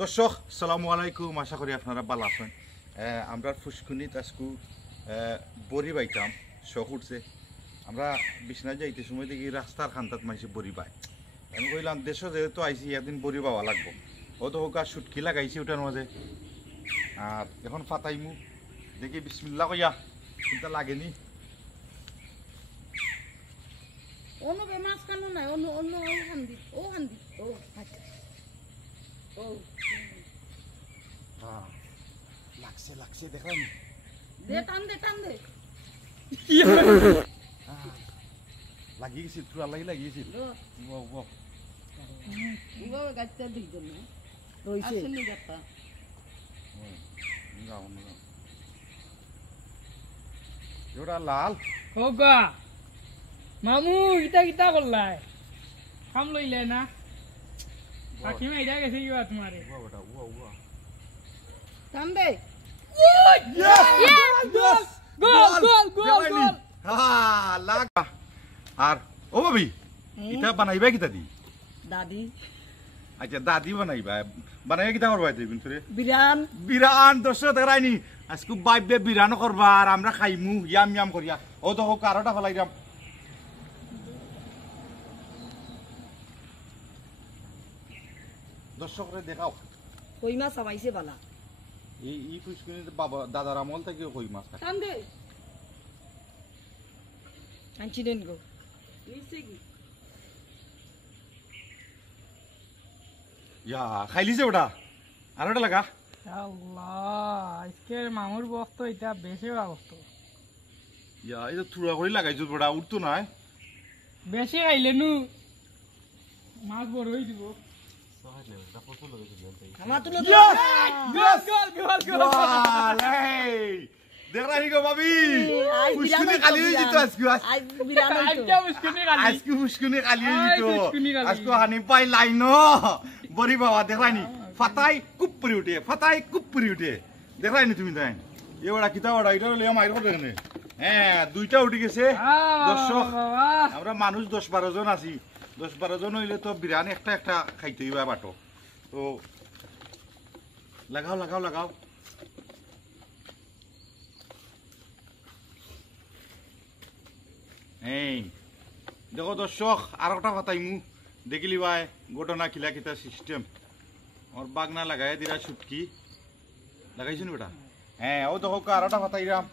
দর্শক আসসালামু আলাইকুম, আশা করি আপনারা ভালো আছেন। আমরা ফুসকুনি তাস্কু বড়ি বাইতাম, শখ উঠছে। আমরা বিছনা যাইতে সময় দেখি রাস্তার খান্তাত মাইছে বড়ি বাই। আমি কইলাম দেশ যেহেতু আইসি একদিন বড়ি পাওয়া লাগবো। ও তো হোক সুটকি লাগাইছি ওটার মাঝে। আর এখন ফাতাইমু দেখি বিসমিল্লাহ কইয়া চিন্তা লাগেনি। অন্য মাছ কানো নাই, অন্য অন্য ও হান্দি ও আচ্ছা ও হ্যাঁ লাগছে লাগছে দেখলাম। দে টান দে লাগিয়ে গেছিল, তুরা লাগিয়ে গেছিল। উবাবে গাছটা দিই তো না রইছে আসেনি গাছটা। ওটা লাল হোগা মামু ইটা কিটা করলাই কাম লইলে না পাখি মাইরা গেছে কি বাত মারে ওটা উয়া টান দে গোল আর ও ভাবি ইটা বানাইবা কিতা দি? দাদি আচ্ছা দাদি বানাইবা, বানাইবা কিতা করবা তুই বিনসুরে? বিরান বিরান দর্শক দেখাইনি আজকে বাইবে বিরানো করবা আর আমরা খাইমু ইয়াম ইয়াম করিয়া। ও তো হোক আরোটা ফেলাই দাম। দর্শকরে দেখাও কই মাছ আমাইছে বালা এই ফুসকুনি বাবা দাদার আমল থেকে কই মাছ খায়। টান দে আনছি দেন গো নিচে কি ইয়া খাইলিছে ওটা আরোটা লাগা। আল্লাহ আজকের মামুর বস্ত এটা বেশি বস্ত ইয়া এই তো থুড়া করে লাগাইছো বড়া উঠতো নাই। বেশি খাইলে নু মাছ বড় হয়ে দিব। আমার তো দেখি গো ভাবি ফুসকুনি খালি হয়ে যেত আজকে। আজকে ফুসকুনি খালি হয়ে যেত আজকে হানি পাই লাইন বড়ি বাবা দেখাইনি ফাতাই কুপুরি উঠে ফাতাই কুপুরি উঠে দেখাইনি তুমি তাই এবার কিতা ওটা এটা লিয়া মাইর করবে এখানে। হ্যাঁ দুইটা উঠে গেছে। দর্শক আমরা মানুষ 10-12 জন আছি, 10-12 জন হইলে তো বিরিয়ানি একটা একটা খাইতে হইবা বাটো। তো লাগাও লাগাও লাগাও। এই দেখো দর্শক আর একটা ফাতাইমু দেখিলি ভাই ঘটনা খিলা খিতা সিস্টেম। আমার বাগনা লাগাই দিরা সুটকি লাগাইছেন বেটা। হ্যাঁ ও দেখো আর একটা ফাতাইরাম।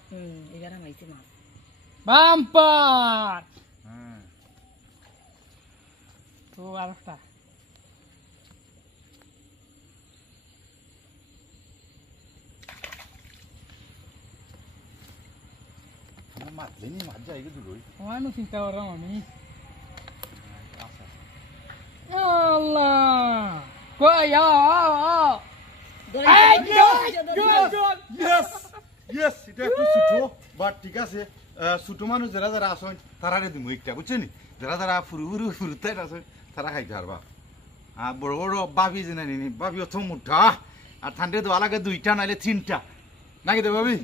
এগারা মাইছে মাছ বাম্পার হ্যাঁ তো আরেকটা মাতলেনি মাত যাই দুটোই। আমার চিন্তা করলাম আমি আল্লাহ কই ইয়েস এটা একটু ছোট বাট ঠিক আছে। ছোট মানুষ যারা যারা আসেন তারারে দিমু একটা বুঝছেন, যারা যারা ফুরুতে আসেন তারা খাইতে পারবা। আর বড় বড় বাবি যে নানি বাবি অত মুঠা আর ঠান্ডা দেওয়া লাগে 2টা নাইলে 3টা নাকি দে বাবি।